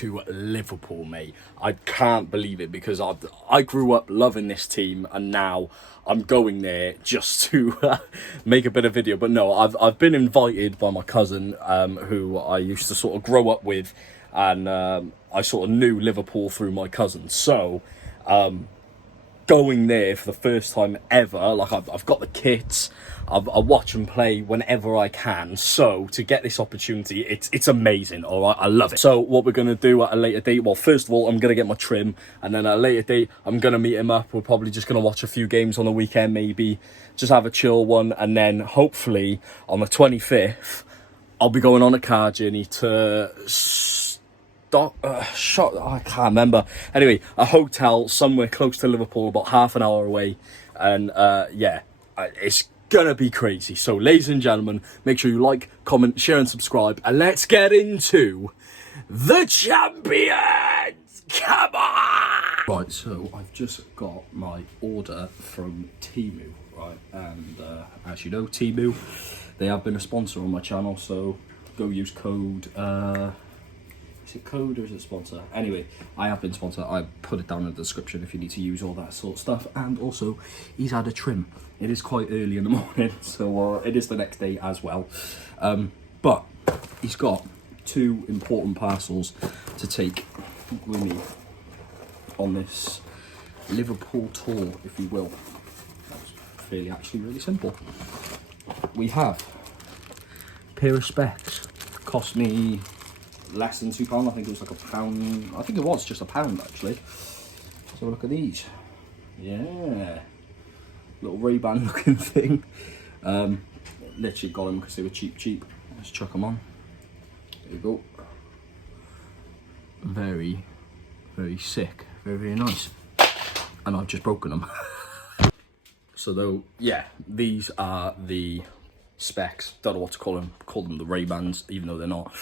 to Liverpool, mate. I can't believe it because I grew up loving this team and now I'm going there just to make a bit of video. But no, I've been invited by my cousin who I used to sort of grow up with, and I sort of knew Liverpool through my cousin. So going there for the first time ever, like I've got the kits, I watch them play whenever I can, so to get this opportunity, it's amazing. All right, I love it. So what we're gonna do at a later date, well, first of all, I'm gonna get my trim, and then at a later date, I'm gonna meet him up. We're probably just gonna watch a few games on the weekend, maybe just have a chill one, and then hopefully on the 25th, I'll be going on a car journey to I can't remember. Anyway, a hotel somewhere close to Liverpool, about half an hour away, and yeah, it's gonna be crazy. So, ladies and gentlemen, make sure you like, comment, share, and subscribe, and let's get into the champions. Come on! Right, so I've just got my order from Temu, right, and as you know, Temu, they have been a sponsor on my channel, so go use code. Is it code or is it sponsor? Anyway, I have been sponsored. I put it down in the description if you need to use all that sort of stuff. And also, he's had a trim. It is quite early in the morning, so it is the next day as well. But he's got two important parcels to take with me on this Liverpool tour, if you will. That's fairly actually really simple. We have a pair of specs. Cost me less than £2. I think it was like £1. I think it was just £1 actually. Let's have a look at these. Yeah, little Ray-Ban looking thing. Literally got them because they were cheap. Let's chuck them on. There you go. Very, very sick. Very nice. And I've just broken them. So though, yeah, these are the specs. Don't know what to call them. Call them the Ray-Bans, even though they're not.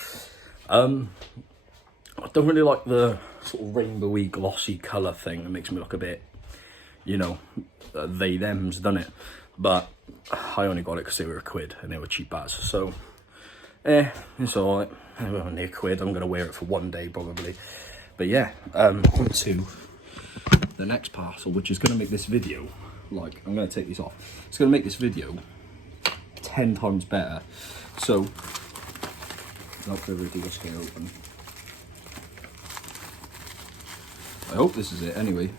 I don't really like the sort of rainbowy glossy colour thing. It makes me look a bit, you know, they them's done it. But I only got it because they were £1 and they were cheap as. So it's alright. They were only £1. I'm gonna wear it for one day probably. But yeah, on to the next parcel, which is gonna make this video, like, I'm gonna take these off. It's gonna make this video 10 times better. So without further ado, let's get it open. I hope this is it anyway.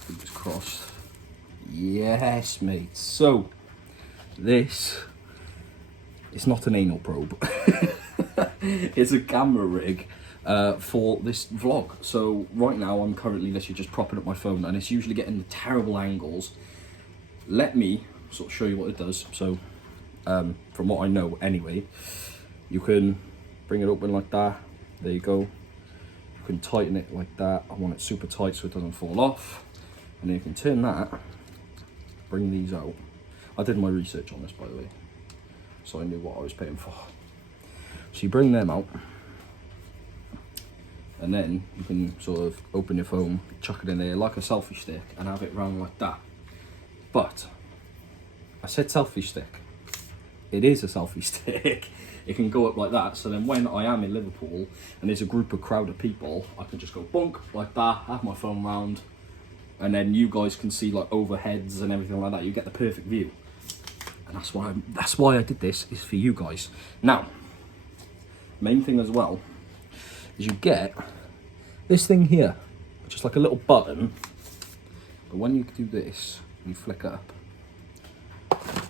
Fingers crossed. Yes, mate. So, this is not an anal probe. It's a camera rig for this vlog. So, right now I'm currently literally just propping up my phone and it's usually getting the terrible angles. Let me sort of show you what it does. So, from what I know anyway, you can bring it open like that. There you go. You can tighten it like that. I want it super tight so it doesn't fall off. And then you can turn that, bring these out. I did my research on this, by the way, so I knew what I was paying for. So you bring them out, and then you can sort of open your phone, chuck it in there like a selfie stick, and have it round like that. But I said selfie stick. It is a selfie stick. It can go up like that, so then when I am in Liverpool and there's a crowd of people, I can just go bonk like that, have my phone round, and then you guys can see like overheads and everything like that. You get the perfect view, and that's why I did this, is for you guys. Now, main thing as well is you get this thing here, which is like a little button, but when you do this, you flick it up,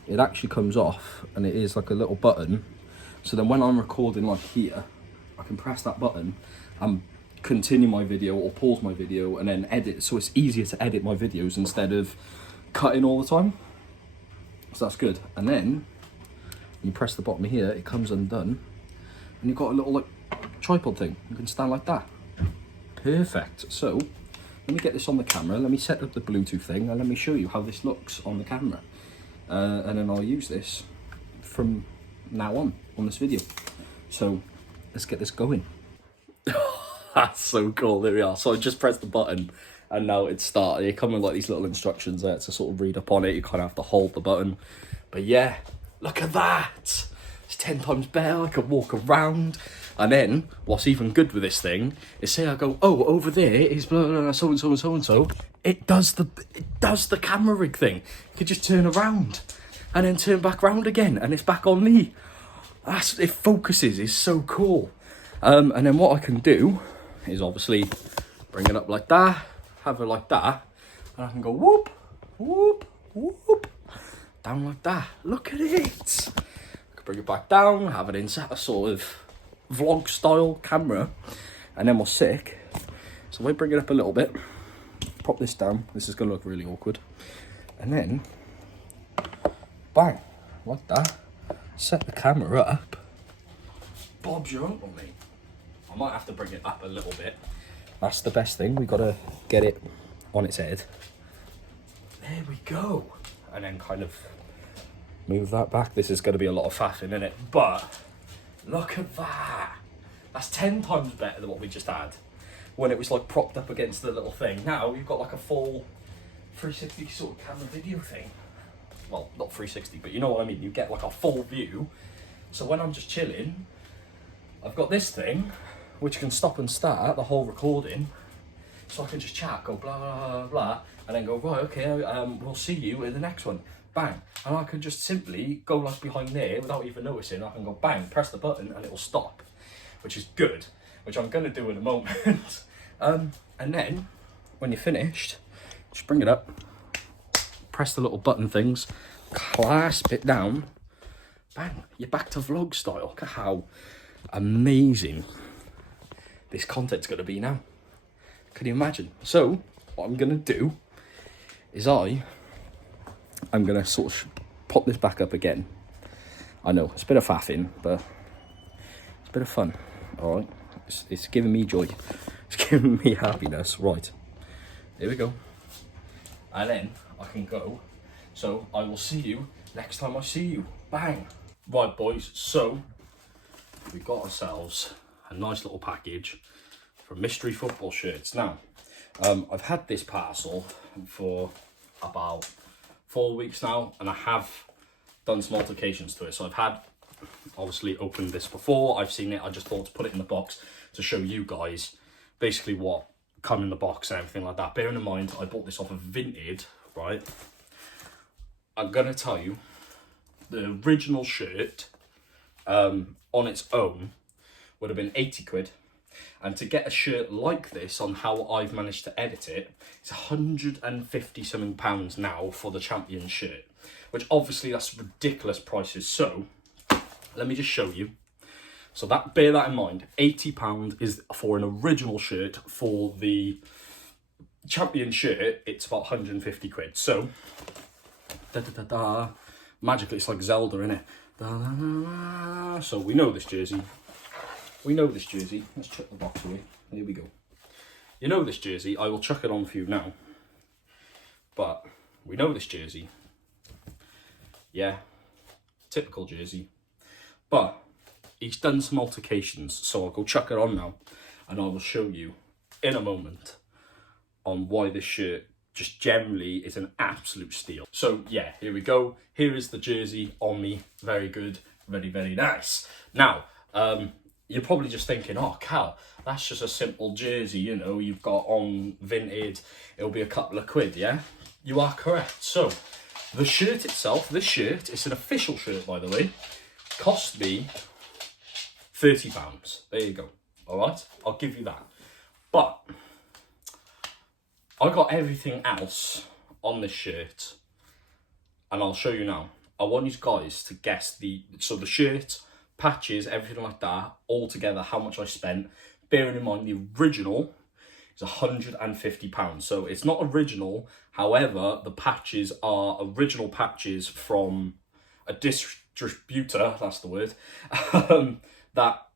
it actually comes off and it is like a little button. So then when I'm recording like here, I can press that button and continue my video or pause my video and then edit. So it's easier to edit my videos instead of cutting all the time. So that's good. And then you press the bottom here, it comes undone and you've got a little like tripod thing. You can stand like that. Perfect. So let me get this on the camera. Let me set up the Bluetooth thing and let me show you how this looks on the camera. And then I'll use this from now on this video. So let's get this going. That's so cool. There we are. So I just pressed the button and now it's started. You come with like these little instructions there to sort of read up on it. You kind of have to hold the button. But yeah, look at that. It's 10 times better. I can walk around. And then, what's even good with this thing is, say I go, oh, over there is blah, blah, blah, so and so and so and so. It does the camera rig thing. You could just turn around and then turn back round again, and it's back on me. It focuses. It's so cool. And then what I can do is obviously bring it up like that, have it like that, and I can go whoop, whoop, whoop, down like that. Look at it. I can bring it back down, have it in a sort of vlog style camera, and then we're sick. So if I bring it up a little bit, prop this down, this is going to look really awkward, and then bang, like that, set the camera up, Bob's your uncle, mate. I might have to bring it up a little bit. That's the best thing, we got to get it on its head. There we go. And then kind of move that back. This is going to be a lot of faffing in it, but look at that. That's 10 times better than what we just had when it was like propped up against the little thing. Now you've got like a full 360 sort of camera video thing. Well, not 360, but you know what I mean. You get like a full view. So when I'm just chilling, I've got this thing which can stop and start the whole recording. So I can just chat, go blah, blah, blah, blah, and then go, right, okay, we'll see you in the next one. Bang. And I can just simply go like behind there without even noticing. I can go bang, press the button, and it'll stop, which is good, which I'm going to do in a moment. And then when you're finished, just bring it up, press the little button things, clasp it down, bang, you're back to vlog style. Look at how amazing this content's going to be now. Can you imagine? So what I'm going to do is I'm going to sort of pop this back up again. I know, it's a bit of faffing, but it's a bit of fun, all right? It's giving me joy. It's giving me happiness. Right, there we go. And then I can go. So I will see you next time I see you. Bang. Right, boys, so we've got ourselves a nice little package from Mystery Football Shirts. Now, I've had this parcel for about 4 weeks now, and I have done some alterations to it. So I've had, obviously, opened this before. I've seen it. I just thought to put it in the box to show you guys basically what come in the box and everything like that. Bearing in mind, I bought this off of Vinted, right? I'm going to tell you, the original shirt on its own would have been 80 quid. And to get a shirt like this on how I've managed to edit it, it's 150 something pounds now for the Champions shirt, which obviously that's ridiculous prices. So let me just show you. So that, bear that in mind, £80 is for an original shirt. For the Champion shirt, it's about 150 quid. So, magically, it's like Zelda, innit? So we know this jersey. We know this jersey. Let's chuck the box away. Here we go. You know this jersey. I will chuck it on for you now. But we know this jersey. Yeah, typical jersey. But he's done some alterations, so I'll go chuck it on now, and I will show you in a moment on why this shirt just generally is an absolute steal. So yeah, here we go. Here is the jersey on me. Very good, very, very nice. Now, you're probably just thinking, oh, Cal, that's just a simple jersey, you know, you've got on Vinted, it'll be a couple of quid, yeah? You are correct. So, the shirt itself, this shirt, it's an official shirt, by the way, cost me £30. There you go. All right, I'll give you that. But I got everything else on this shirt, and I'll show you now. I want you guys to guess the shirt, patches, everything like that, all together, how much I spent. Bearing in mind the original is £150. So it's not original. However, the patches are original patches from a distributor, that's the word, that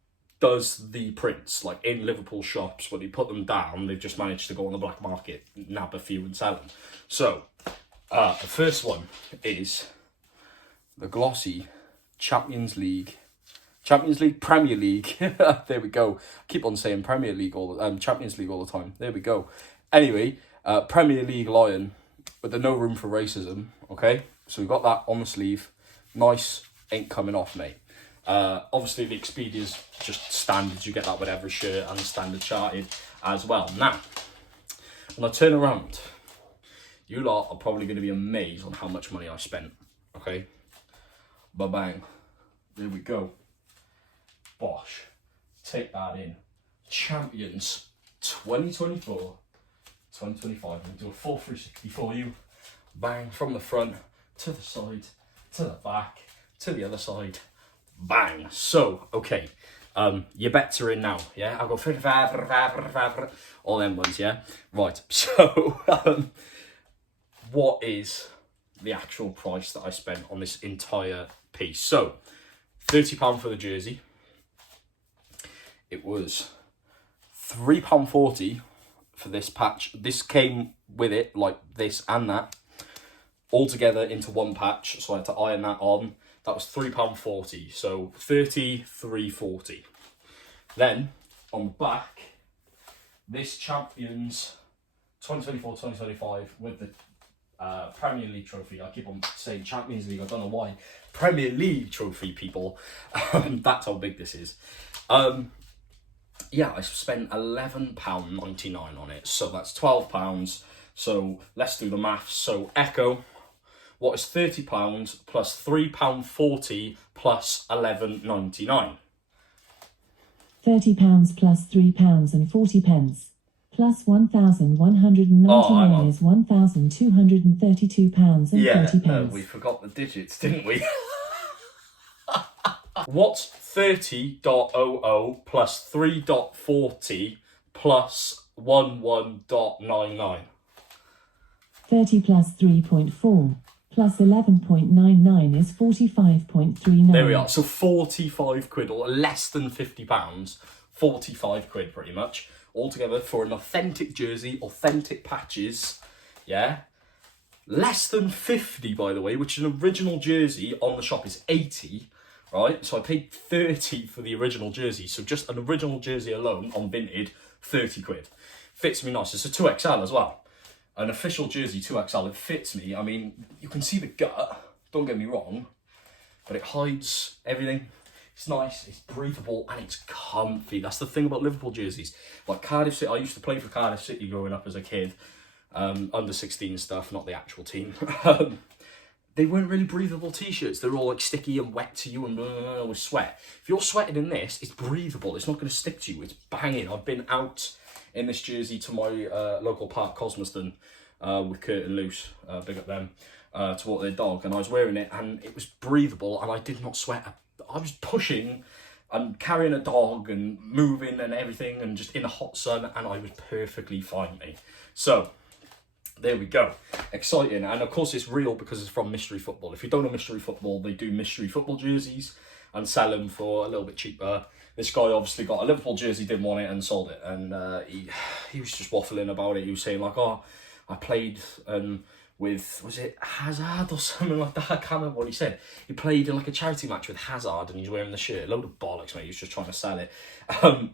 does the prints. Like in Liverpool shops, when they put them down, they've just managed to go on the black market, nab a few and sell them. So the first one is the glossy Premier League. There we go. Keep on saying Premier League Champions League all the time. There we go. Anyway, Premier League Lion with the no room for racism. Okay, so we've got that on the sleeve. Nice, ain't coming off, mate. Obviously the Expedia's just standard, you get that with every shirt, and the standard charted as well. Now, when I turn around, you lot are probably going to be amazed on how much money I spent, okay? Ba-bang. There we go. Bosh. Take that in. Champions 2024, 2025. I'm going to do a full 360 for you. Bang. From the front to the side, to the back, to the other side. Bang. So, okay. Your bets are in now, yeah? I'll go 55, all them ones, yeah? Right. So, what is the actual price that I spent on this entire piece? So, £30 for the jersey. It was £3.40 for this patch. This came with it, like this and that, all together into one patch. So I had to iron that on. That was £3.40. So £33.40. Then on the back, this Champions 2024-2025 with the Premier League trophy. I keep on saying Champions League, I don't know why. Premier League trophy, people. That's how big this is. Yeah, I spent £11.99 on it. So that's £12. So let's do the maths. So Echo, what is £30 plus £3.40 plus £11.99? £30 plus £3.40 plus 1,199 is £1,232.30. Yeah, we forgot the digits, didn't we? What's 30.00 plus 3.40 plus 11.99? 30 plus 3.4 plus 11.99 is 45.39. There we are. So 45 quid, or less than £50. 45 quid, pretty much. Altogether for an authentic jersey, authentic patches. Yeah. Less than 50, by the way, which an original jersey on the shop is 80. Right, so I paid 30 for the original jersey. So just an original jersey alone on Vinted, 30 quid. Fits me nice. It's a 2XL as well. An official jersey 2XL, it fits me. I mean, you can see the gut, don't get me wrong, but it hides everything. It's nice, it's breathable, and it's comfy. That's the thing about Liverpool jerseys. Like Cardiff City, I used to play for Cardiff City growing up as a kid. Under 16 stuff, not the actual team. They weren't really breathable t-shirts. They're all like sticky and wet to you and with sweat. If you're sweating in this, it's breathable. It's not going to stick to you. It's banging. I've been out in this jersey to my local park, Cosmoston, with Kurt and Luce, big up them, to walk their dog. And I was wearing it and it was breathable and I did not sweat. I was pushing and carrying a dog and moving and everything and just in the hot sun, and I was perfectly fine, mate. So, there we go. Exciting. And of course it's real because it's from Mystery Football. If you don't know Mystery Football, they do Mystery Football jerseys and sell them for a little bit cheaper. This guy obviously got a Liverpool jersey, didn't want it, and sold it. And he was just waffling about it. He was saying like, oh, I played with, was it Hazard or something like that? I can't remember what he said. He played in like a charity match with Hazard and he's wearing the shirt. A load of bollocks, mate. He was just trying to sell it.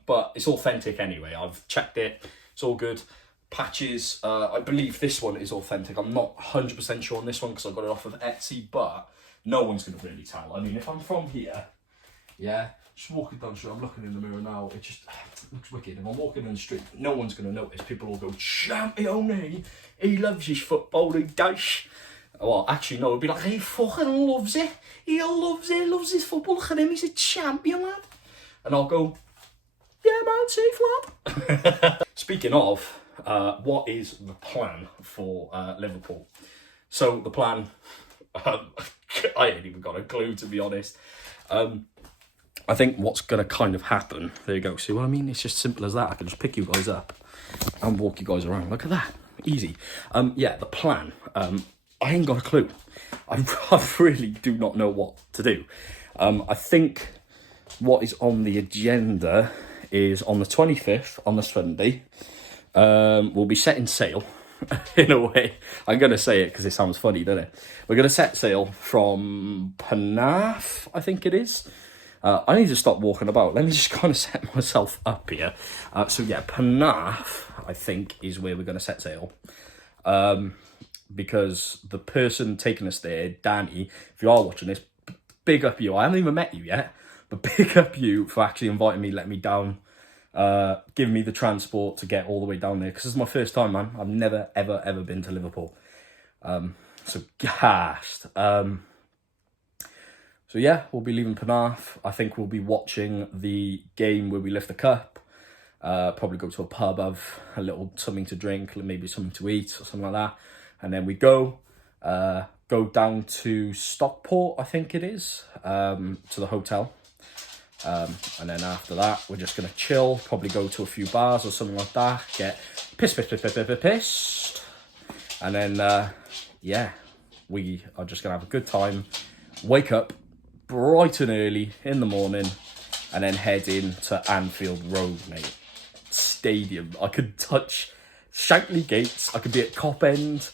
But it's authentic anyway. I've checked it. It's all good. Patches, I believe this one is authentic. I'm not 100% sure on this one because I got it off of Etsy, but no one's going to really tell. I mean, if I'm from here, yeah, just walking down the street, I'm looking in the mirror now, it just looks wicked. If I'm walking down the street, no one's going to notice. People will go, Champion, he loves his football, he does. Well, actually, no, it'd be like, he fucking loves it. He loves it, loves his football. Look at him, he's a champion, lad. And I'll go, yeah, man, safe, lad. Speaking of, what is the plan for Liverpool? So the plan, I ain't even got a clue, to be honest. I think what's going to kind of happen, there you go, see what I mean? It's just simple as that. I can just pick you guys up and walk you guys around. Look at that, easy. Yeah, the plan, I ain't got a clue. I really do not know what to do. I think what is on the agenda is on the 25th, on the Sunday, we'll be setting sail, in a way. I'm going to say it because it sounds funny, doesn't it? We're going to set sail from Penarth, I think it is. I need to stop walking about. Let me just kind of set myself up here. So yeah, Penarth, I think, is where we're going to set sail. Because the person taking us there, Danny, if you are watching this, big up you. I haven't even met you yet, But big up you for actually inviting me, letting me down, giving me the transport to get all the way down there, because this is my first time, man. I've never ever been to Liverpool, so gassed. So yeah, we'll be leaving Penarth. I think we'll be watching the game where we lift the cup. Probably go to a pub, have a little something to drink, maybe something to eat or something like that, and then we go down to Stockport, I think it is, to the hotel. And then after that, we're just gonna chill, probably go to a few bars or something like that, get pissed, and then yeah, we are just gonna have a good time, wake up bright and early in the morning, and then head into Anfield Road, mate. Stadium. I could touch Shankly Gates, I could be at Cop End.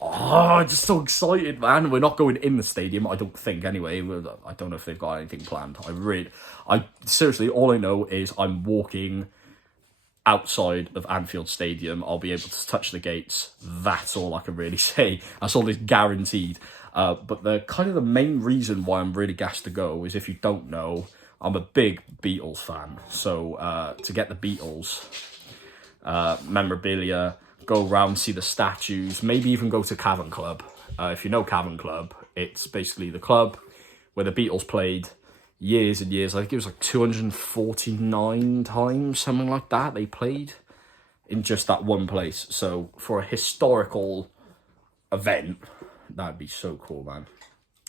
Oh, I'm just so excited, man. We're not going in the stadium, I don't think, anyway. I don't know if they've got anything planned. I seriously, all I know is I'm walking outside of Anfield Stadium. I'll be able to touch the gates. That's all I can really say. That's all that's guaranteed. But the main reason why I'm really gassed to go is, if you don't know, I'm a big Beatles fan. So to get the Beatles memorabilia, go around, see the statues, maybe even go to Cavern Club. If you know Cavern Club, it's basically the club where the Beatles played years and years. I think it was like 249 times, something like that, they played in just that one place. So for a historical event, that'd be so cool, man.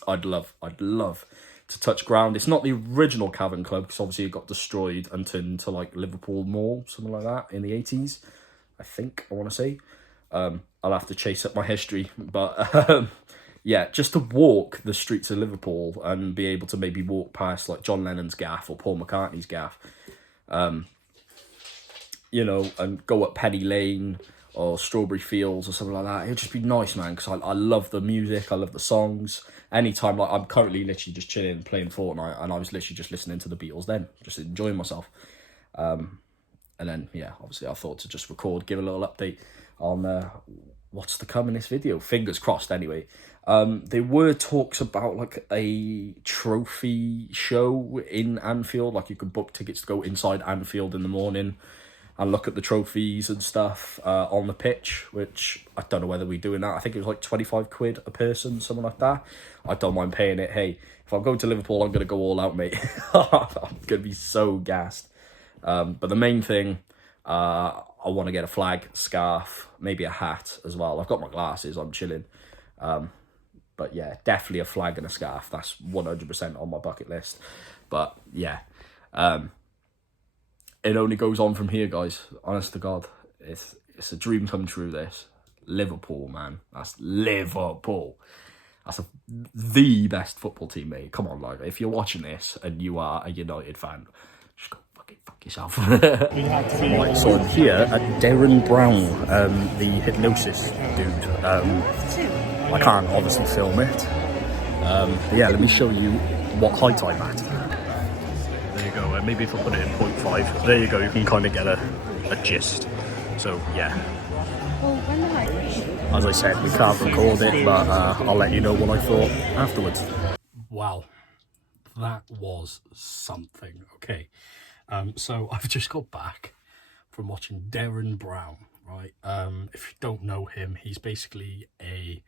I'd love to touch ground. It's not the original Cavern Club, because obviously it got destroyed and turned into like Liverpool Mall, something like that, in the 80s. I think, I want to say. I'll have to chase up my history. But yeah, just to walk the streets of Liverpool and be able to maybe walk past like John Lennon's gaff or Paul McCartney's gaff, you know, and go up Penny Lane or Strawberry Fields or something like that. It'd just be nice, man, because I love the music, I love the songs. Anytime, like, I'm currently literally just chilling, playing Fortnite, and I was literally just listening to the Beatles then, just enjoying myself. And then, yeah, obviously I thought to just record, give a little update on what's to come in this video. Fingers crossed, anyway. There were talks about, like, a trophy show in Anfield. Like, you could book tickets to go inside Anfield in the morning and look at the trophies and stuff on the pitch, which I don't know whether we're doing that. I think it was like 25 quid a person, something like that. I don't mind paying it. Hey, if I'm going to Liverpool, I'm going to go all out, mate. I'm going to be so gassed. But the main thing, I want to get a flag, scarf, maybe a hat as well. I've got my glasses, I'm chilling. But yeah, definitely a flag and a scarf. That's 100% on my bucket list. But yeah, it only goes on from here, guys. Honest to God, it's a dream come true, this. Liverpool, man. That's Liverpool. That's the best football team, mate. Come on, like, if you're watching this and you are a United fan, just go fuck yourself. Right, so I'm here at Derren Brown, the hypnosis dude. I can't obviously film it. But yeah, let me show you what height I'm at. There you go. Maybe if I put it in 0.5, there you go. You can kind of get a gist. So yeah. As I said, we can't record it, but I'll let you know what I thought afterwards. Wow, that was something. Okay, so I've just got back from watching Derren Brown, right? If you don't know him, he's basically a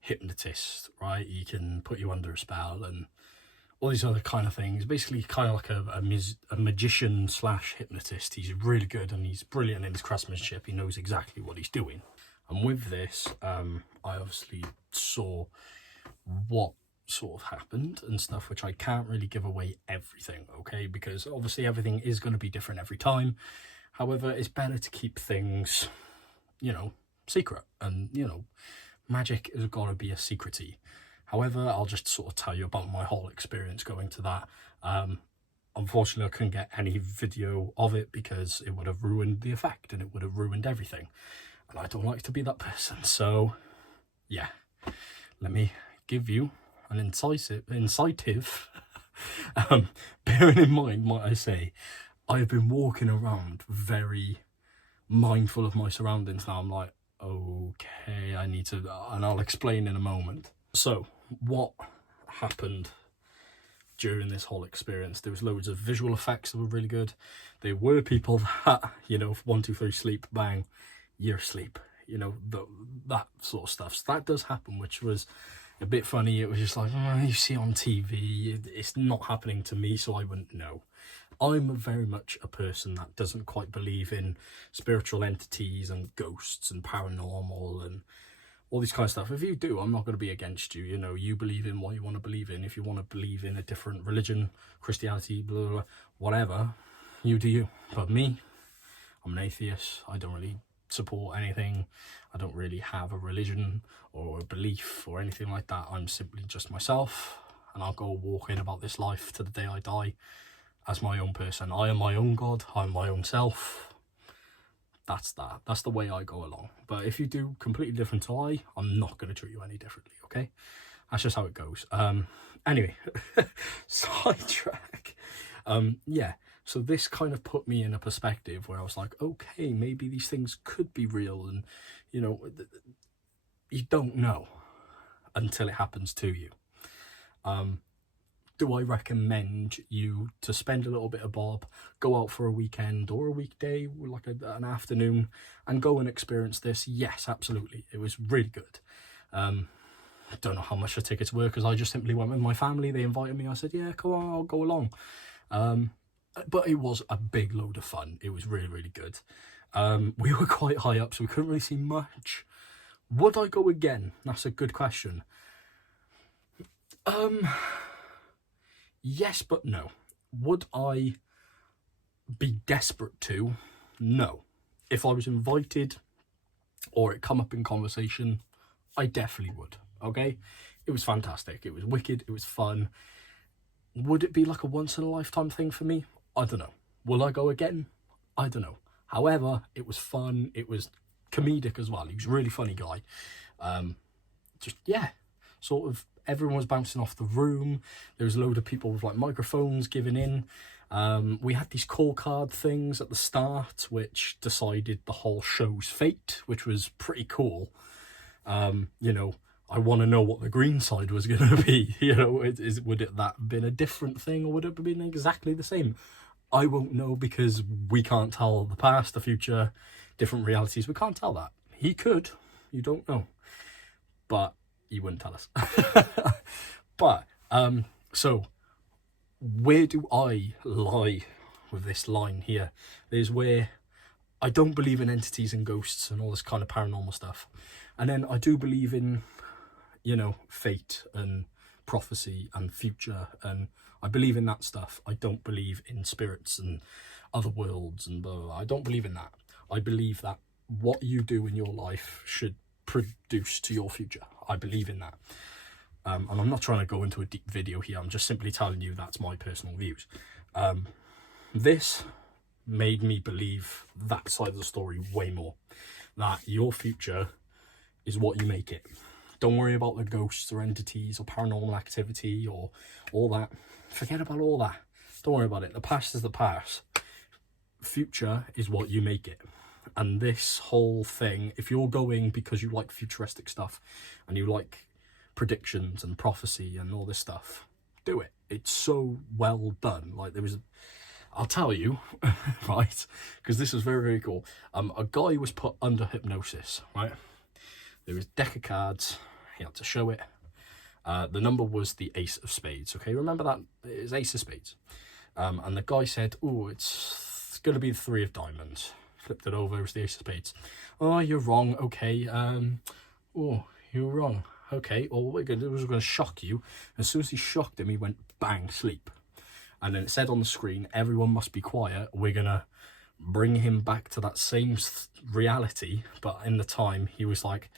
hypnotist, right? He can put you under a spell and all these other kind of things. Basically kind of like a magician slash hypnotist. He's really good and he's brilliant in his craftsmanship. He knows exactly what he's doing. And with this, I obviously saw what sort of happened and stuff, which I can't really give away everything, okay? Because obviously everything is going to be different every time. However, it's better to keep things, you know, secret. And, you know, magic has got to be a secrecy. However, I'll just sort of tell you about my whole experience going to that. Unfortunately, I couldn't get any video of it because it would have ruined the effect and it would have ruined everything. And I don't like to be that person. So, yeah, let me give you an incisive, bearing in mind, might I say, I've been walking around very mindful of my surroundings now. I'm like, okay, I need to, and I'll explain in a moment. So, what happened during this whole experience. There was loads of visual effects that were really good. There were people that, you know, 1, 2, 3, sleep, bang, you're asleep. You know, that sort of stuff. So that does happen, which was a bit funny. It was just like, oh, you see on TV, it's not happening to me, so I wouldn't know. I'm very much a person that doesn't quite believe in spiritual entities and ghosts and paranormal and all this kind of stuff. If you do, I'm not going to be against you. You know, you believe in what you want to believe in. If you want to believe in a different religion, Christianity, blah, blah, blah, whatever, you do you. But me, I'm an atheist. I don't really support anything. I don't really have a religion or a belief or anything like that. I'm simply just myself, and I'll go walking about this life to the day I die as my own person. I am my own God. I'm my own self. That's that. That's the way I go along. But if you do completely different to I'm not going to treat you any differently, okay? That's just how it goes. Anyway, sidetrack. Yeah, so this kind of put me in a perspective where I was like, okay, maybe these things could be real, and, you know, you don't know until it happens to you. Do I recommend you to spend a little bit of bob, go out for a weekend or a weekday, like an afternoon, and go and experience this? Yes, absolutely. It was really good. I don't know how much the tickets were, because I just simply went with my family. They invited me. I said, yeah, come on, I'll go along. But it was a big load of fun. It was really, really good. We were quite high up, so we couldn't really see much. Would I go again? That's a good question. Yes, but no. Would I be desperate to? No. If I was invited or it come up in conversation, I definitely would, okay? It was fantastic. It was wicked. It was fun. Would it be like a once-in-a-lifetime thing for me? I don't know. Will I go again? I don't know. However, it was fun. It was comedic as well. He was a really funny guy. Just, yeah, sort of everyone was bouncing off the room. There was a load of people with like microphones giving in. We had these call card things at the start, which decided the whole show's fate, which was pretty cool. You know, I want to know what the green side was going to be. You know, would it that been a different thing, or would it have been exactly the same? I won't know, because we can't tell the past, the future, different realities. We can't tell that. He could. You don't know. But he wouldn't tell us. But, so, where do I lie with this line here? There's where I don't believe in entities and ghosts and all this kind of paranormal stuff. And then I do believe in, you know, fate and prophecy and future, and I believe in that stuff. I don't believe in spirits and other worlds and blah, blah, blah. I don't believe in that. I believe that what you do in your life should produce to your future. I believe in that. And I'm not trying to go into a deep video here. I'm just simply telling you that's my personal views. This made me believe that side of the story way more. That your future is what you make it. Don't worry about the ghosts or entities or paranormal activity or all that. Forget about all that. Don't worry about it. The past is the past. Future is what you make it. And this whole thing, if you're going because you like futuristic stuff and you like predictions and prophecy and all this stuff, do it. It's so well done. Like, there was, I'll tell you, right, because this was very, very cool. A guy was put under hypnosis, right? There was a deck of cards. He had to show it. The number was the ace of spades. Okay, remember that? It's ace of spades. And the guy said, oh, it's going to be the three of diamonds. Flipped it over, it was the ace of spades. Oh, you're wrong. Okay. Oh, you're wrong. Okay. Well, what we're going to do is we're going to shock you. As soon as he shocked him, he went bang, sleep. And then it said on the screen, everyone must be quiet. We're going to bring him back to that same reality. But in the time, he was like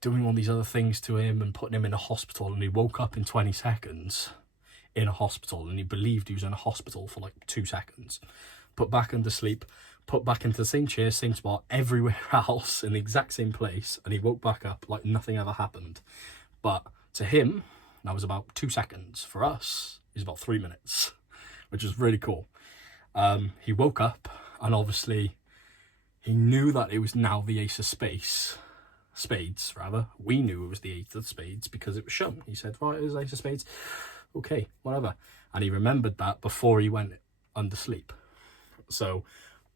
doing all these other things to him and putting him in a hospital. And he woke up in 20 seconds in a hospital. And he believed he was in a hospital for like 2 seconds. Put back into sleep. Put back into the same chair, same spot, everywhere else in the exact same place, and he woke back up like nothing ever happened. But to him, that was about 2 seconds. For us, it's about 3 minutes, which is really cool. He woke up, and obviously he knew that it was now the ace of spades. We knew it was the ace of spades because it was shown. He said, right, it was ace of spades. okay, whatever. And he remembered that before he went under sleep. So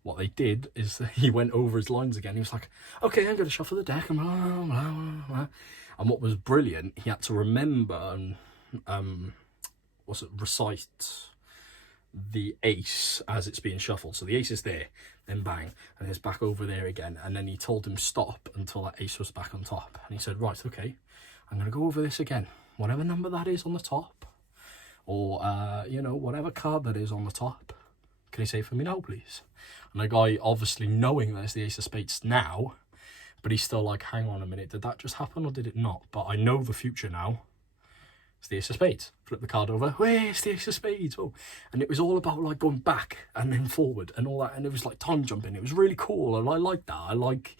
what they did is he went over his lines again. He was like, okay, I'm going to shuffle the deck. And, blah, blah, blah, blah. And what was brilliant, he had to remember and recite the ace as it's being shuffled. So the ace is there, then bang, and it's back over there again. And then he told him stop until that ace was back on top. And he said, right, okay, I'm going to go over this again. Whatever number that is on the top, or, you know, whatever card that is on the top, can you say it for me now, please? And the guy, obviously knowing that it's the ace of spades now, but he's still like, hang on a minute, did that just happen or did it not? But I know the future now. It's the ace of spades. Flip the card over. Wait, it's the ace of spades. Oh. And it was all about like going back and then forward and all that. And it was like time jumping. It was really cool. And I like that. I like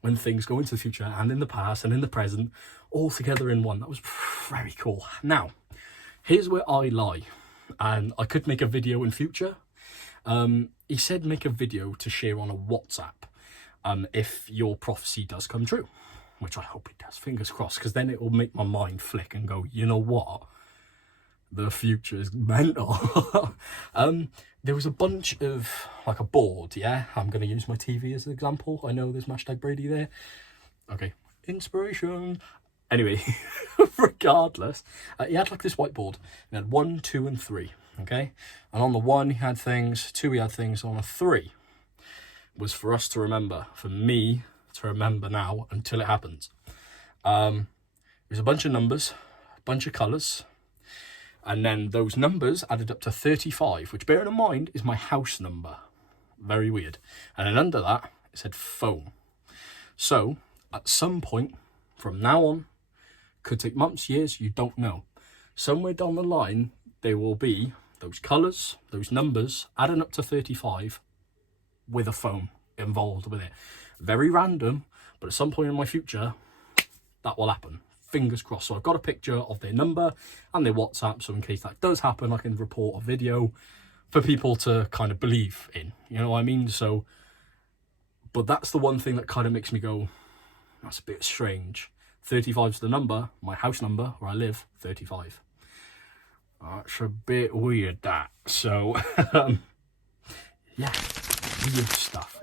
when things go into the future and in the past and in the present, all together in one. That was very cool. Now, here's where I lie. And I could make a video in future. He said make a video to share on a WhatsApp if your prophecy does come true, which I hope it does, fingers crossed, because then it will make my mind flick and go, you know what, the future is mental. There was a bunch of, like a board, yeah, I'm going to use my TV as an example. I know there's hashtag Brady there. Okay, inspiration. Anyway, regardless, he had like this whiteboard. He had 1, 2 and 3. Okay, and on the 1 he had things, 2 he had things, on a 3 was for us to remember, for me to remember now until it happens. There's a bunch of numbers, a bunch of colours, and then those numbers added up to 35, which, bearing in mind, is my house number. Very weird. And then under that it said phone. So at some point from now on, could take months, years, you don't know, somewhere down the line there will be those colours, those numbers adding up to 35 with a phone involved with it. Very random, but at some point in my future that will happen. Fingers crossed. So I've got a picture of their number and their WhatsApp, so in case that does happen I can report a video for people to kind of believe in, you know what I mean? So, but that's the one thing that kind of makes me go, that's a bit strange. 35's the number, my house number where I live, 35. That's a bit weird, that. So, yeah, weird stuff.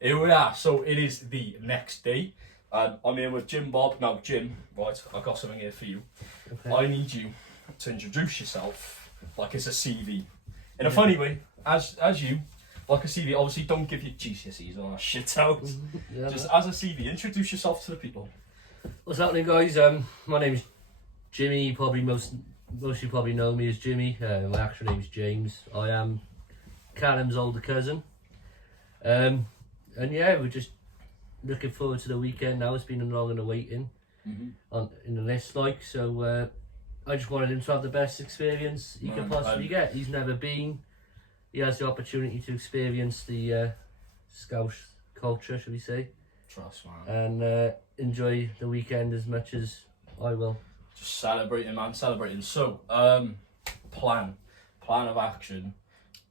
Here we are. So it is the next day. I'm here with Jim Bob. Now, Jim, right, I've got something here for you. Okay. I need you to introduce yourself like it's a CV. In a funny way, as you, like a CV. Obviously, don't give your GCSEs or shit out. Yeah, just as a CV, introduce yourself to the people. What's happening, guys? My name's Jimmy. You probably most of you probably know me as Jimmy. My actual name's James. I am Callum's older cousin. And yeah, we're just looking forward to the weekend now. It's been long and awaiting in the list, like, so I just wanted him to have the best experience he could possibly get. He's never been. He has the opportunity to experience the Scouse culture, should we say. Trust, man. And enjoy the weekend as much as I will. Just celebrating, man, celebrating. So, plan of action.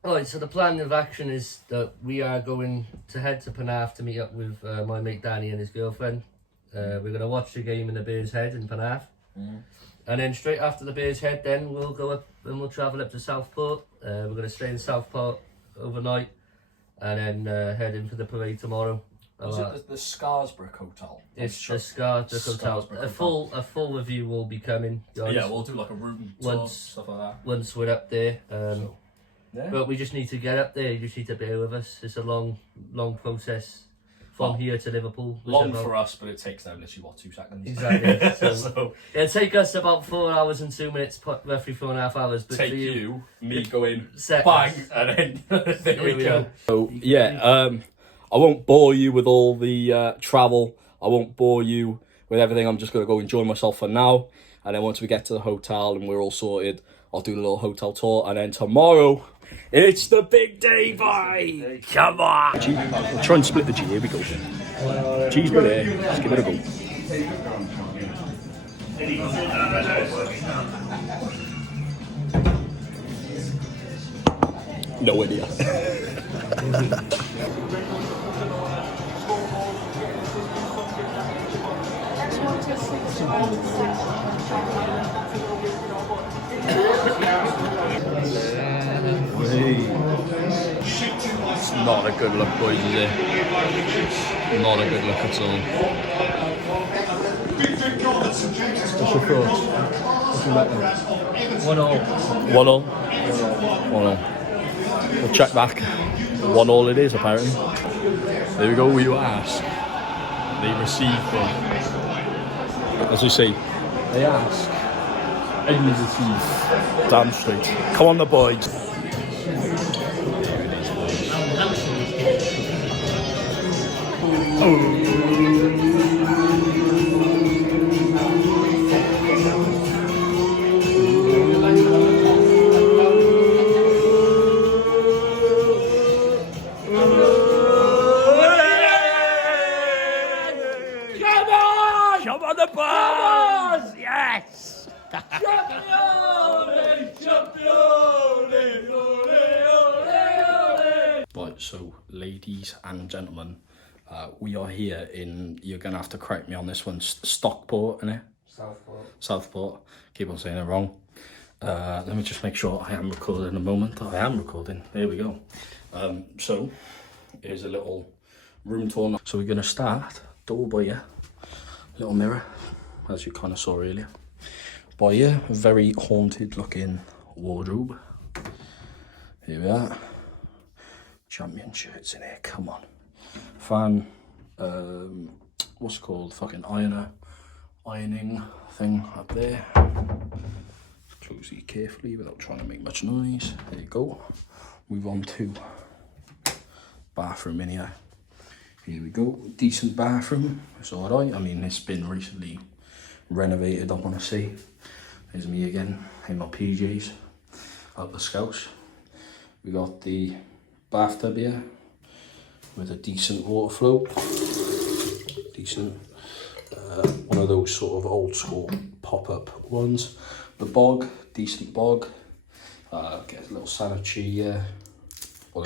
Alright, so the plan of action is that we are going to head to Penarth to meet up with my mate Danny and his girlfriend. We're going to watch the game in the Bears Head in Penarth. And then straight after the Bears Head, then we'll go up and we'll travel up to Southport. We're going to stay in Southport overnight and then head in for the parade tomorrow. Was it the Scarsbrook Hotel? It's the Scarsbrook Hotel. A full review will be coming, guys. Yeah, we'll do like a room tour, stuff like that. Once we're up there. Yeah. But we just need to get up there. You just need to bear with us. It's a long process from here to Liverpool. Long for us, but it takes them literally, 2 seconds? Exactly. So it'll take us about 4 hours and 2 minutes, roughly 4.5 hours. But take for you, me going seconds. Bang, and then there we go. So yeah, I won't bore you with all the travel. I won't bore you with everything. I'm just going to go enjoy myself for now. And then once we get to the hotel and we're all sorted, I'll do the little hotel tour. And then tomorrow, it's the big day, boy! Come on! G, I'll try and split the G. Here we go. G's with it. Let's give it a go. No idea. It's not a good look, boys, is it? Not a good look at all. What's your thoughts? What's your bet? 1-1. 1-1. 1-1. We'll check back. 1-1 it is, apparently. There we go, you ask. They receive them. As we say, they ask. And you receive. Damn straight. Come on, the boys. Come on, the boys! Yes! Right, so ladies and gentlemen, we are here in, you're going to have to correct me on this one, Stockport, innit? Southport. Keep on saying it wrong. Let me just make sure I am recording a moment. I am recording. There we go. So, here's a little room tour. So we're going to start door by here. Little mirror, as you kind of saw earlier. By here, a very haunted looking wardrobe. Here we are. Champion shirts in here, come on. Fan, what's it called? Fucking ironing thing up there. Close it carefully without trying to make much noise. There you go. Move on to bathroom in here. Here we go, decent bathroom. It's alright. I mean, it's been recently renovated, I want to say. There's me again in my PJs, out the Scouts. We got the bathtub here with a decent water flow. Decent. One of those sort of old school pop-up ones. The bog, decent bog. Get a little sanitary here. Well,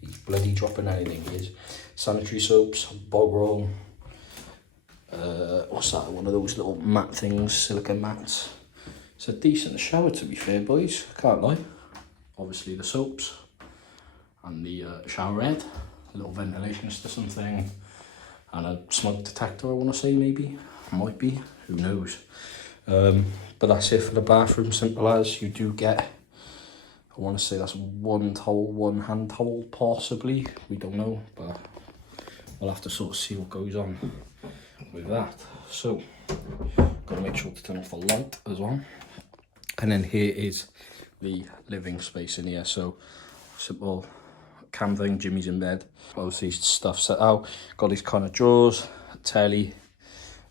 he's bloody dropping anything, he is. Sanitary soaps, bog roll. What's that? One of those little mat things, silicone mats. It's a decent shower, to be fair, boys. Can't lie. Obviously the soaps and the shower head, a little ventilation system thing, and a smoke detector. I want to say maybe, might be, who knows. But that's it for the bathroom. Simple as. You do get, I want to say that's one towel, one hand towel, possibly. We don't know, but we'll have to sort of see what goes on with that. So, got to make sure to turn off the light as well. And then here is the living space in here. So, simple cam thing, Jimmy's in bed. Obviously, stuff set out. Got these kind of drawers, telly,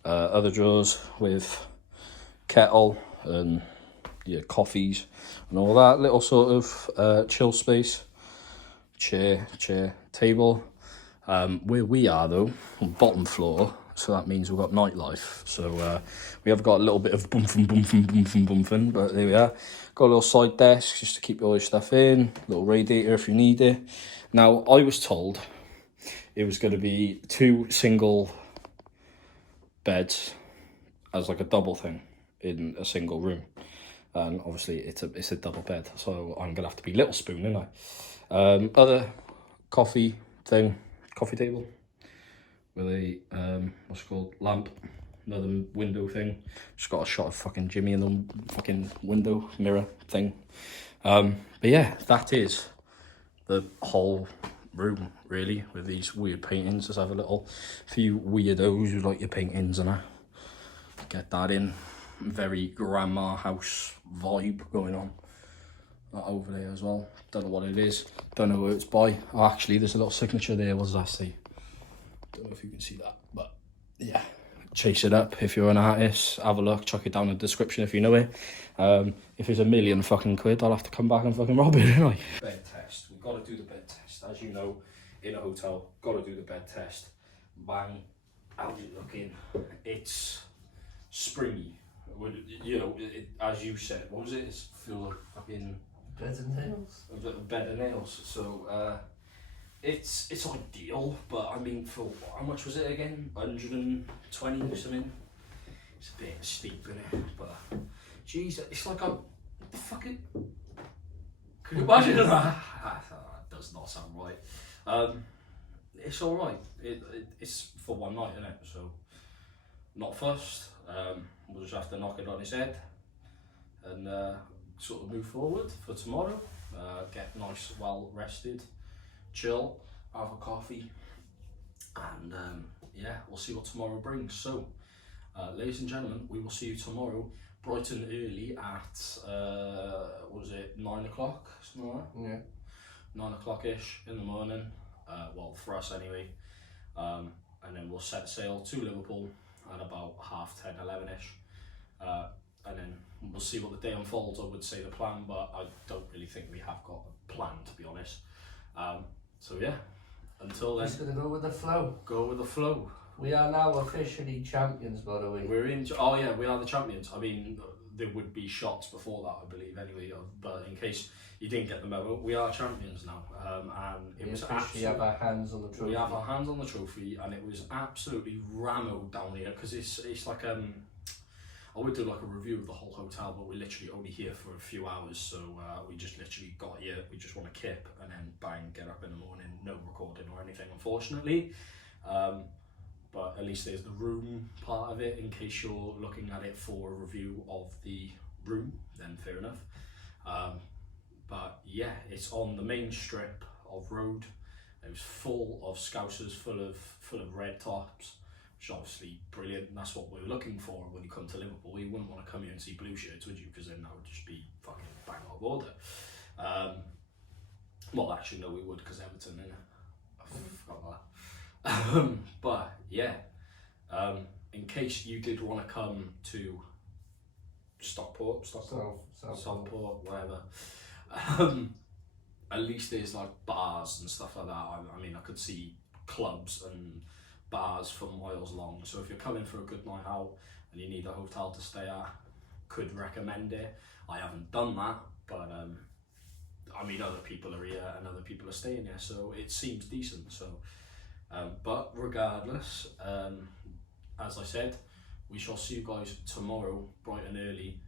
other drawers with kettle and yeah, coffees and all that. Little sort of chill space, chair, table. Where we are though, on bottom floor, so that means we've got nightlife. So we have got a little bit of boomfing, but there we are. Got a little side desk just to keep all your stuff in, little radiator if you need it. Now, I was told it was going to be 2 single beds as like a double thing in a single room. And obviously it's a double bed, so I'm going to have to be little spoon, isn't I? Other coffee table with a what's it called, lamp, another window thing. Just got a shot of fucking Jimmy in the fucking window mirror thing. But yeah, that is the whole room really, with these weird paintings. Just have a few weirdos who like your paintings and I get that in. Very grandma house vibe going on over there as well. Don't know what it is, don't know who it's by. Oh, actually there's a little signature there. What does that say? Don't know if you can see that, but yeah, chase it up if you're an artist. Have a look, chuck it down in the description if you know it. If it's £1 million fucking quid, I'll have to come back and fucking rob it, don't I? Bed test. We've got to do the bed test. As you know, in a hotel, got to do the bed test. Bang. How's it looking? It's springy. You know, as you said, what was it? It's full of fucking Beds and nails. better nails. So it's ideal, but I mean, for how much was it again? 120 or something. It's a bit steep, innit? But jeez, it's like a fucking. Could you imagine that? That does not sound right. It's all right. It's for one night, isn't it? So not fussed. We'll just have to knock it on his head and sort of move forward for tomorrow. Get nice, well rested, chill, have a coffee, and yeah, we'll see what tomorrow brings. So, ladies and gentlemen, we will see you tomorrow, bright and early at what was it, 9 o'clock? Something like that? Yeah. 9 o'clock ish in the morning. Well, for us anyway. And then we'll set sail to Liverpool at about 10:30, 11 ish. And then we'll see what the day unfolds. I would say the plan, but I don't really think we have got a plan, to be honest. So yeah, until then, Just gonna go with the flow. go with the flow. We are now officially champions, by the way. We're in. Oh yeah, we are the champions. I mean, there would be shots before that, I believe, anyway. But in case you didn't get the memo, we are champions now. And it We was officially absolutely. have our hands on the trophy. We have our hands on the trophy, and it was absolutely rammed down here because it's like I would do like a review of the whole hotel, but we're literally only here for a few hours, so we just literally got here. We just want to kip and then bang, get up in the morning. No recording or anything, unfortunately. But at least there's the room part of it in case you're looking at it for a review of the room. Then fair enough. But yeah, it's on the main strip of road. It was full of scousers, full of red tops, which is obviously brilliant. And that's what we're looking for when you come to Liverpool. You wouldn't want to come here and see blue shirts, would you? Because then that would just be fucking bang out of order. Well, actually, no, we would because Everton, innit? I forgot that. But yeah, in case you did want to come to Southport, whatever. At least there's like bars and stuff like that. I mean, I could see clubs and bars for miles long. So if you're coming for a good night out and you need a hotel to stay at, could recommend it. I haven't done that, but I mean, other people are here and other people are staying here, so it seems decent. So, but regardless, as I said, we shall see you guys tomorrow, bright and early,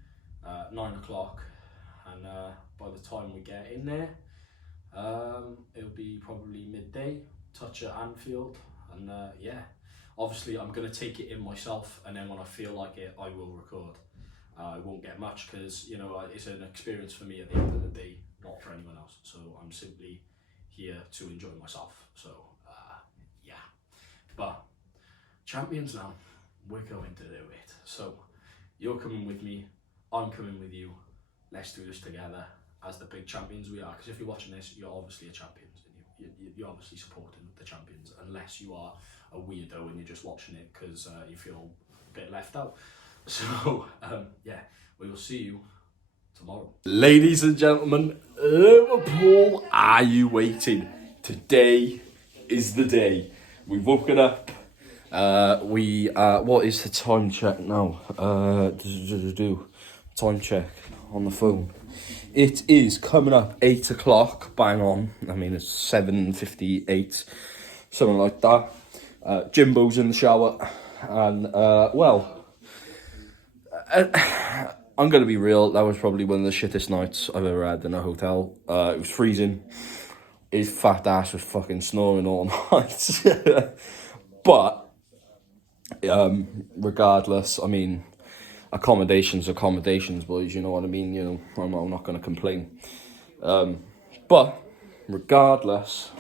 9 o'clock. And by the time we get in there, it'll be probably midday, touch at Anfield. And yeah, obviously I'm going to take it in myself, and then when I feel like it, I will record. I won't get much because, you know, it's an experience for me at the end of the day, not for anyone else. So I'm simply here to enjoy myself. So yeah, but champions now, we're going to do it. So you're coming with me, I'm coming with you. Let's do this together as the big champions we are. Because if you're watching this, you're obviously a champion. You're obviously supporting the champions, unless you are a weirdo and you're just watching it because you feel a bit left out. So yeah, we will see you tomorrow. Ladies and gentlemen, Liverpool, are you waiting? Today is the day. We've woken up. We what is the time check now? Time check on the phone. It is coming up 8 o'clock, bang on. I mean, it's 7:58, something like that. Jimbo's in the shower, and well, I'm gonna be real. That was probably one of the shittest nights I've ever had in a hotel. It was freezing. His fat ass was fucking snoring all night. But regardless, I mean, accommodations, boys. You know what I mean. You know, I'm not gonna complain. But regardless,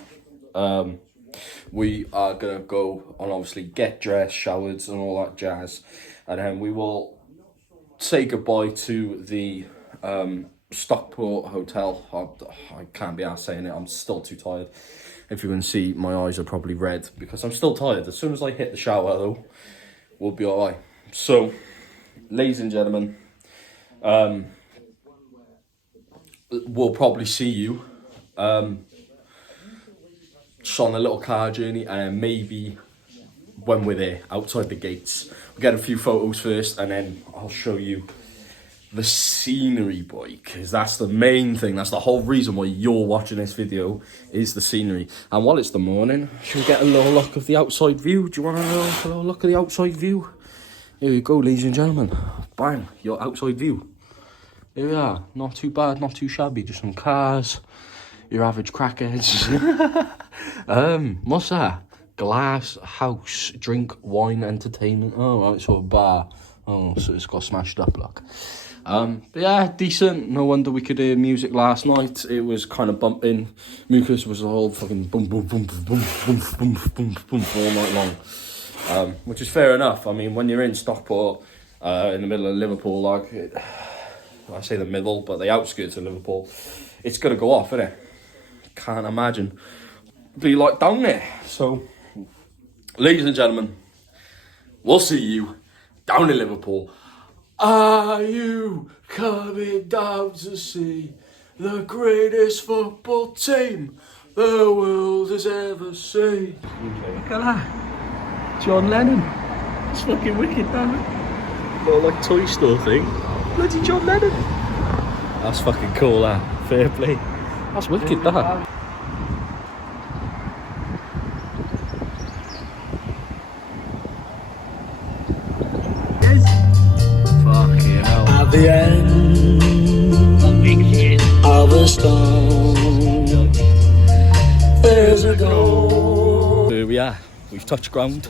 we are gonna go and obviously get dressed, showered, and all that jazz, and then we will say goodbye to the Stockport Hotel. I can't be arsed saying it, I'm still too tired. If you can see, my eyes are probably red because I'm still tired. As soon as I hit the shower though, we'll be alright. So, ladies and gentlemen, we'll probably see you just on a little car journey, and maybe when we're there, outside the gates. We'll get a few photos first, and then I'll show you the scenery, boy, because that's the main thing. That's the whole reason why you're watching this video, is the scenery. And while it's the morning, should we get a little look of the outside view? Do you want a little look at the outside view? Here we go, ladies and gentlemen. Bang, your outside view. Here we are. Not too bad, not too shabby. Just some cars, your average crackheads. What's that? Glass house, drink, wine, entertainment. Oh, right, so a bar. Oh, so it's got smashed up, look. But yeah, decent. No wonder we could hear music last night. It was kind of bumping. Mucus was all fucking boom, boom, boom, boom, boom, boom, boom, boom, boom, all night long. Which is fair enough. I mean, when you're in Stockport, in the middle of Liverpool, like, I say the middle, but the outskirts of Liverpool, it's gonna go off, isn't it? Can't imagine be like down there. So, ladies and gentlemen, we'll see you down in Liverpool. Are you coming down to see the greatest football team the world has ever seen? Look at that. John Lennon. It's fucking wicked, damn it. Little like toy store thing. Bloody John Lennon. That's fucking cool, that. Fair play. That's wicked, that. The end of a stone, there's a goal. Here we are, we've touched ground.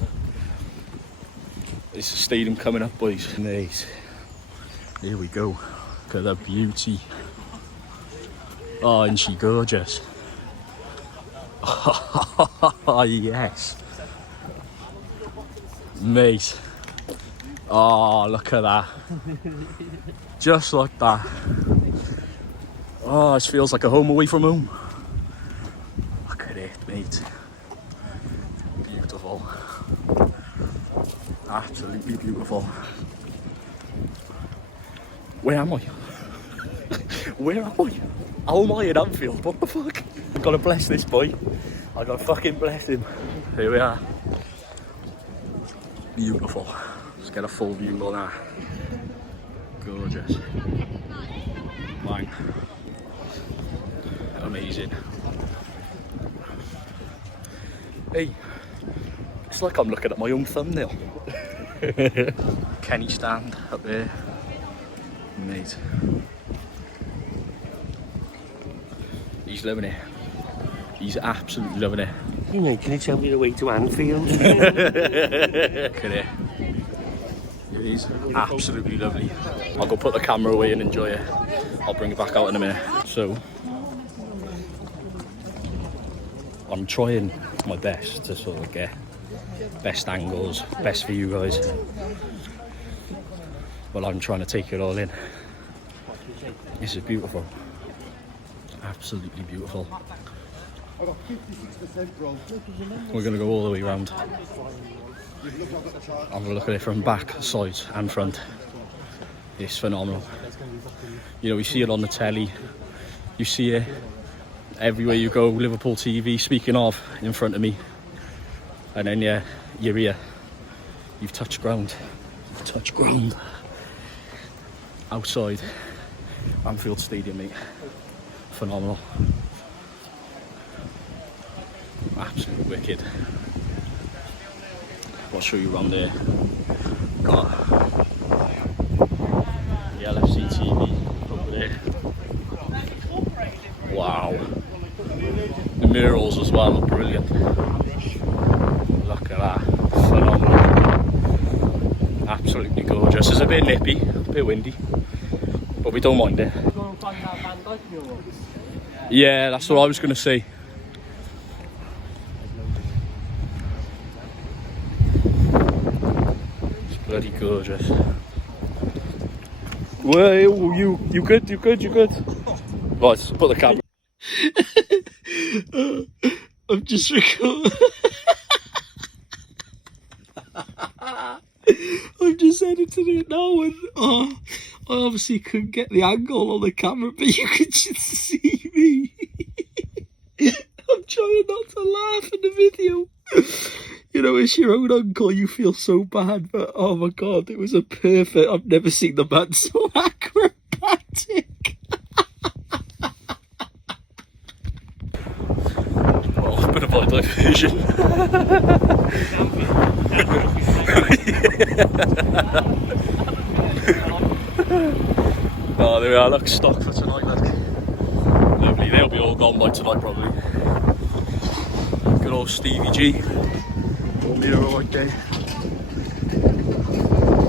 It's the stadium coming up, boys. Nice. Here we go. Look at the beauty. Oh, isn't she gorgeous? Oh, yes. Mate. Oh, look at that. Just like that. Oh, this feels like a home away from home. Look at it, mate. Beautiful. Absolutely beautiful. Where am I? Where am I? How am I in Anfield? What the fuck? I've got to bless this boy. I've got to fucking bless him. Here we are. Beautiful. Let's get a full view on that. Gorgeous. Bang. Amazing. Hey, it's like I'm looking at my own thumbnail. Kenny stand up there. Mate. He's loving it. He's absolutely loving it. You know, can you tell me the way to Anfield? Look at it. It is absolutely lovely. I'll go put the camera away and enjoy it. I'll bring it back out in a minute. So, I'm trying my best to sort of get best angles, best for you guys. But I'm trying to take it all in. This is beautiful. Absolutely beautiful. We're going to go all the way around. Have a look at it from back, sides and front. It's phenomenal. You know, we see it on the telly. You see it everywhere you go. Liverpool TV, speaking of, in front of me. And then, yeah, you're here. You've touched ground. You've touched ground. Outside Anfield Stadium, mate. Phenomenal. Absolutely wicked. I'll show you around there. Got the LFC TV over there. Wow. The murals as well are brilliant. Look at that. Phenomenal. Absolutely gorgeous. It's a bit nippy, a bit windy, but we don't mind it. Yeah, that's what I was going to say. It's bloody gorgeous. Well, you good? You good? Right, put the camera. I'm just recording. I'm just editing it now, and I obviously couldn't get the angle on the camera, but you could just see me. I'm trying not to laugh in the video. You know, it's your own uncle, you feel so bad, but oh my god, it was a perfect, I've never seen the man so acrobatic. Well, a bit of a diversion. Oh, there we are, look, stock for tonight, look. Lovely, they'll be all gone by tonight probably. Good old Stevie G. Old mural right there.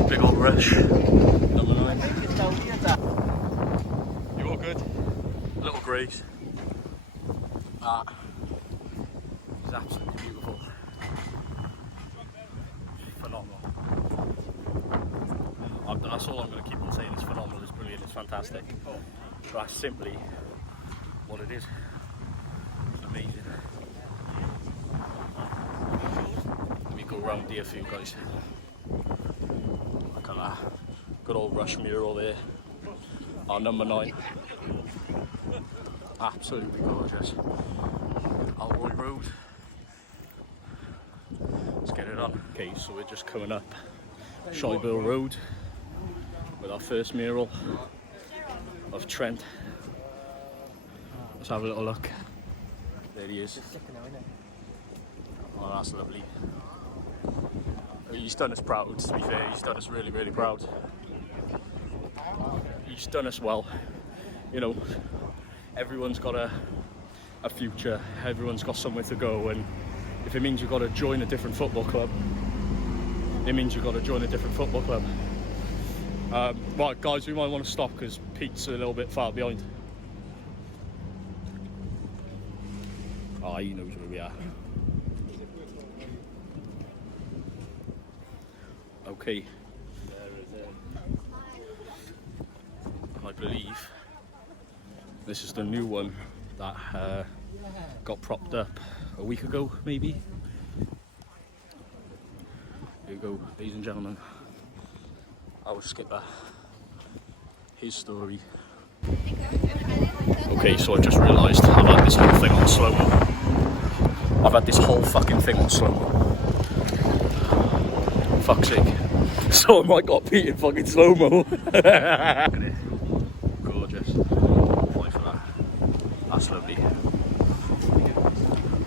Big old rush. Number 9. You all good? Little Grace. That is absolutely beautiful. Phenomenal. That's all I'm going to keep on saying. It's phenomenal, it's brilliant, it's fantastic. But that's simply what it is. It's amazing. Let me go around here for you guys. Look at that. Good old Rush mural there. Our number 9. Absolutely gorgeous. Alroy Road. Let's get it on. Okay, so we're just coming up Shirebill Road with our first mural of Trent. Let's have a little look. There he is. Oh, that's lovely. He's done us proud, to be fair. He's done us really, really proud. He's done us well. You know, everyone's got a future. Everyone's got somewhere to go, and if it means you've got to join a different football club, it means you've got to join a different football club. Right, guys, we might want to stop because Pete's a little bit far behind. Oh, he knows where we are. Okay. I believe this is the new one that got propped up a week ago, maybe. Here you go, ladies and gentlemen. Our skipper, his story. Okay, so I just realised I've had this whole thing on slow-mo. I've had this whole fucking thing on slow-mo. Fuck's sake. So I might got Pete in fucking slow-mo. Gorgeous. Fly for that. That's lovely.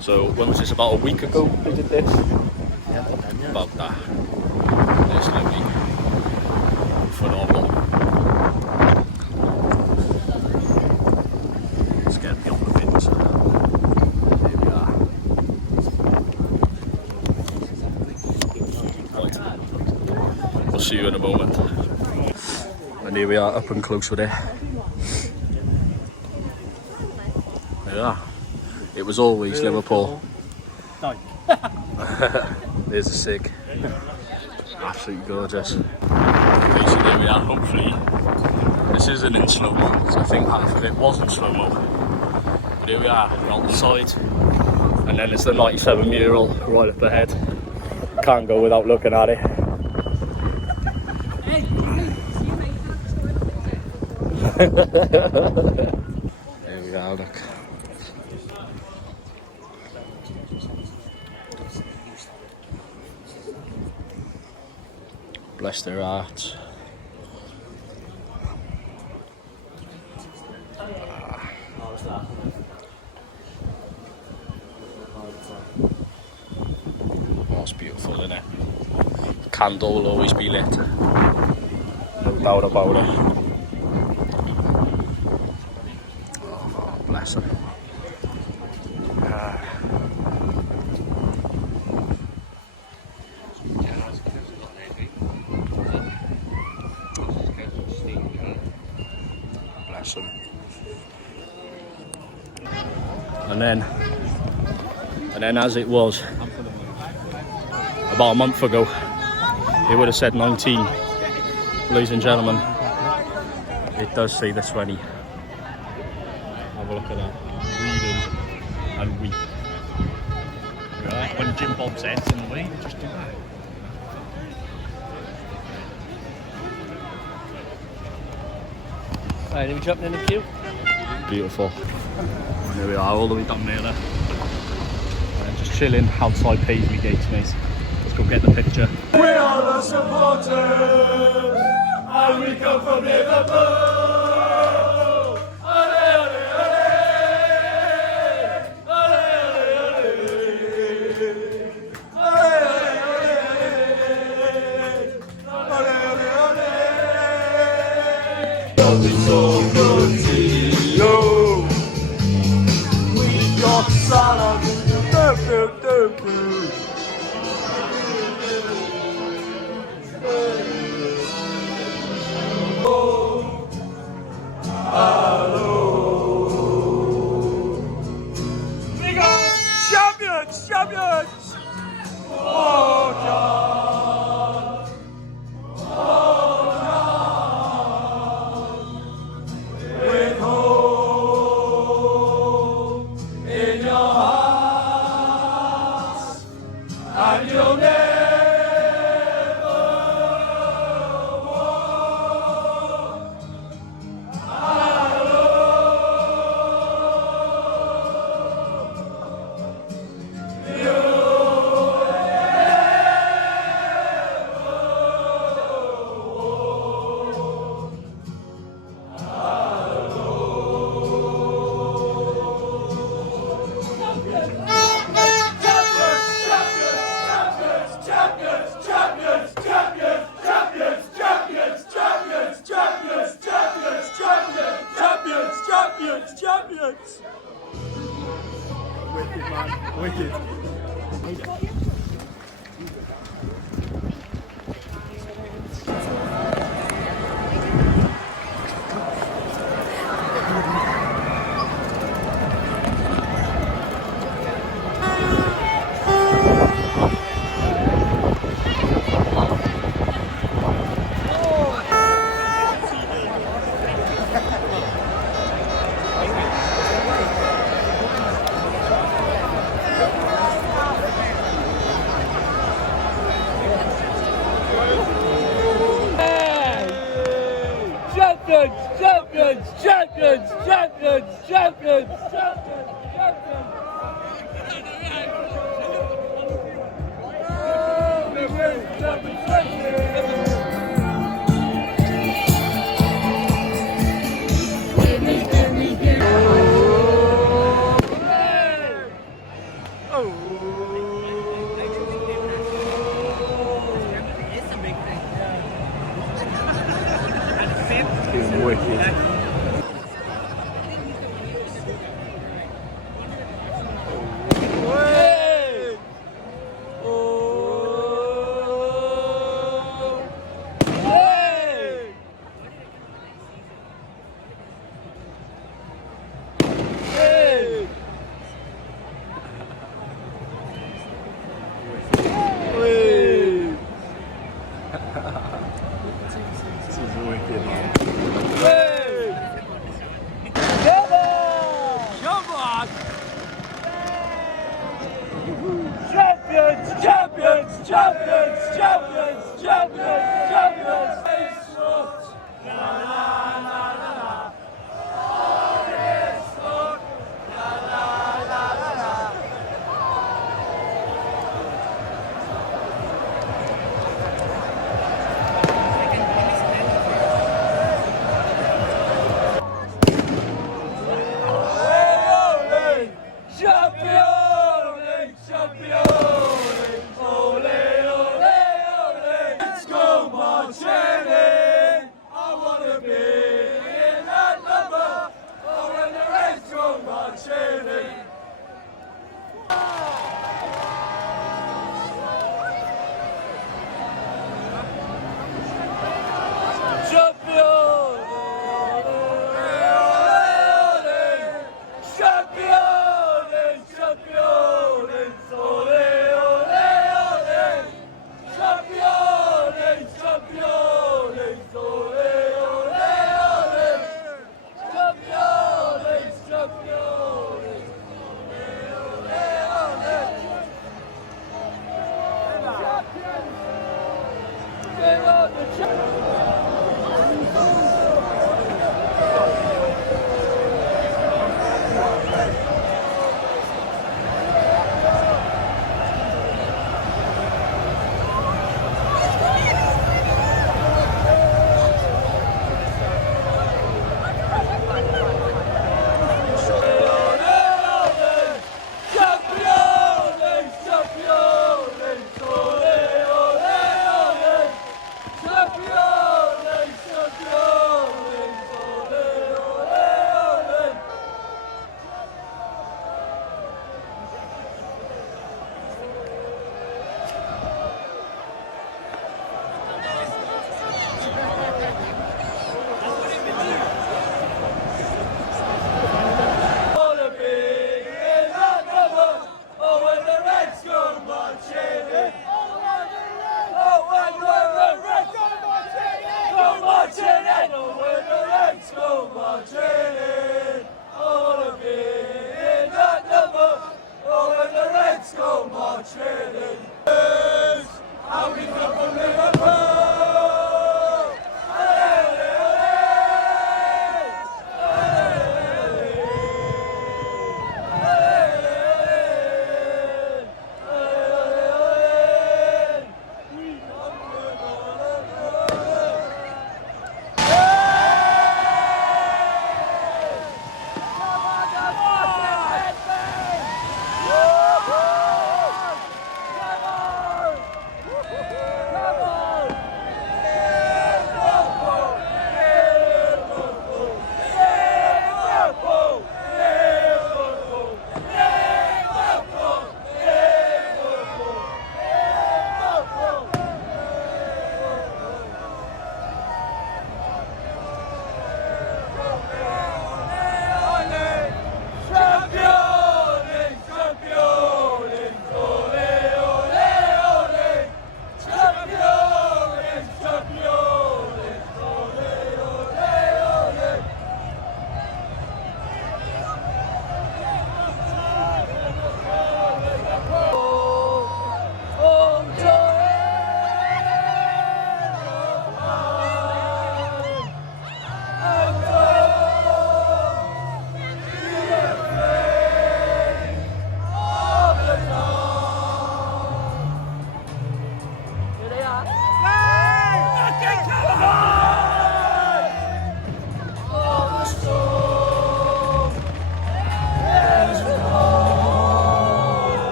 So when was this? About a week ago they did this? Yeah, about that. It's lovely. Phenomenal. Let's get beyond the bins. Here we are. Right. We'll see you in a moment. And here we are, up and close with it. There we are. It was always Liverpool. There's a sig. Absolutely gorgeous. Okay, so there we are. Hopefully this isn't in slow-mo, because I think half of it was in slow-mo. But here we are, we're on the side. And then there's the 97 mural right up ahead. Can't go without looking at it. There we are, look. Bless their hearts. That's beautiful, isn't it? Candle will always be lit. No doubt about it. Oh, bless them. And then as it was about a month ago, it would have said 19. Ladies and gentlemen, it does say the 20. Have a look at that. Read and weep. Right. When Jim Bob's head's in the way, they just do that. Right, are we jumping in the queue? Beautiful. Here we are, all the way down there. And just chilling outside Paisley Gates, mate. Let's go get the picture. We are the supporters, and we come from Liverpool. So good to you. We got salad. We got champions. Oh, God. With hope in your hearts, and you'll never champions. Wicked, man. Wicked.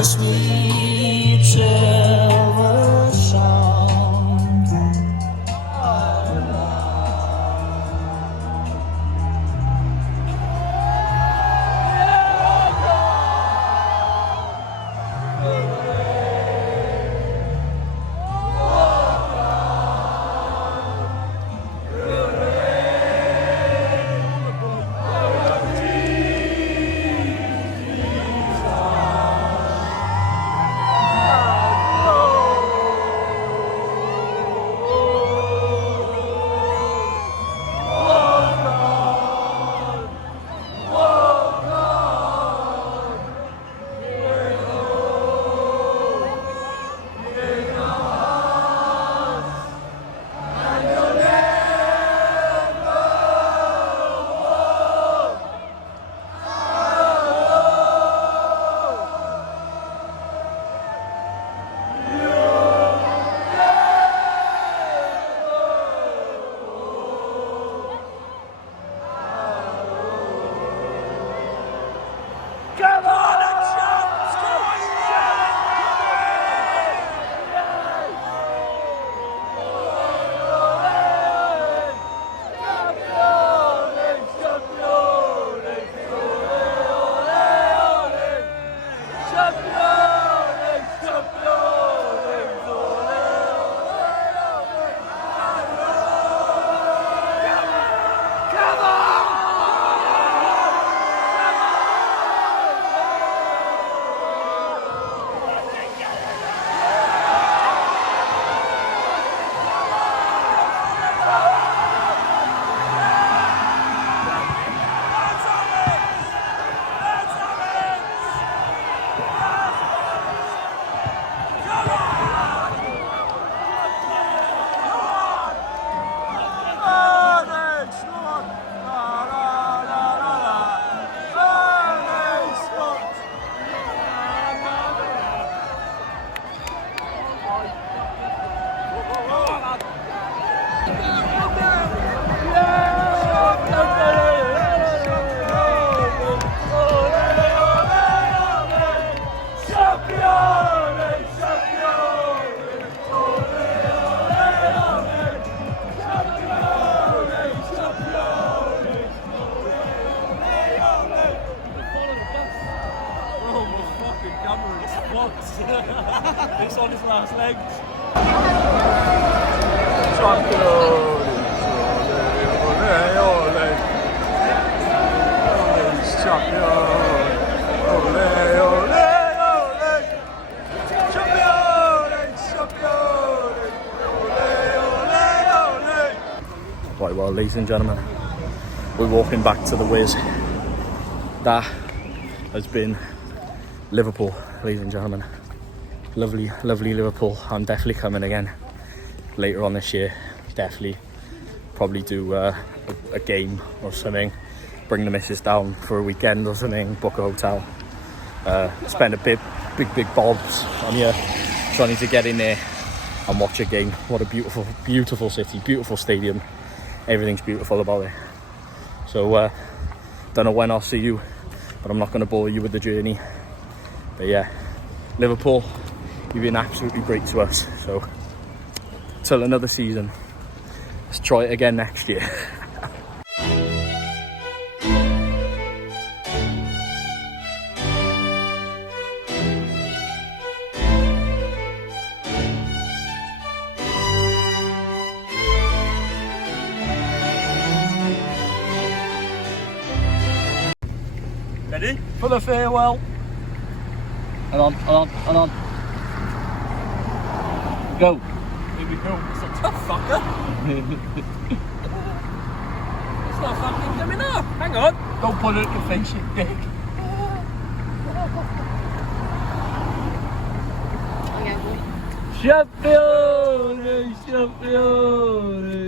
a sweet silver sound. Come on, champs! Come on, It's on his last legs. Right, well, ladies and gentlemen, we're walking back to the Wiz. That has been Liverpool, ladies and gentlemen. Lovely, lovely Liverpool. I'm definitely coming again later on this year. Definitely, probably do a game or something. Bring the missus down for a weekend or something. Book a hotel. Spend a big bobs on here, trying to get in there and watch a game. What a beautiful, beautiful city, beautiful stadium. Everything's beautiful about it. So, don't know when I'll see you, but I'm not going to bore you with the journey. But yeah, Liverpool, you've been absolutely great to us. So, till another season, let's try it again next year. Ready? For the farewell. Hold on, hold on, hold on. Go. Here we go. It's a tough fucker. It's not fucking coming up. Hang on. Don't put it in your face, you dick. Champione, champione.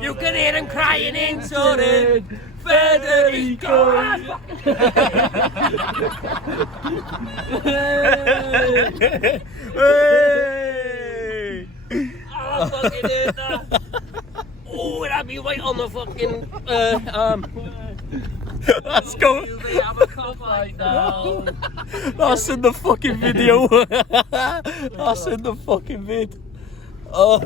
You can hear him crying in Turin. Federico. Hey! I fucking heard that. Oh, it had me right on the fucking arm. Let's go. You may have a cough right now. That's in the fucking video. That's in the fucking vid. Oh.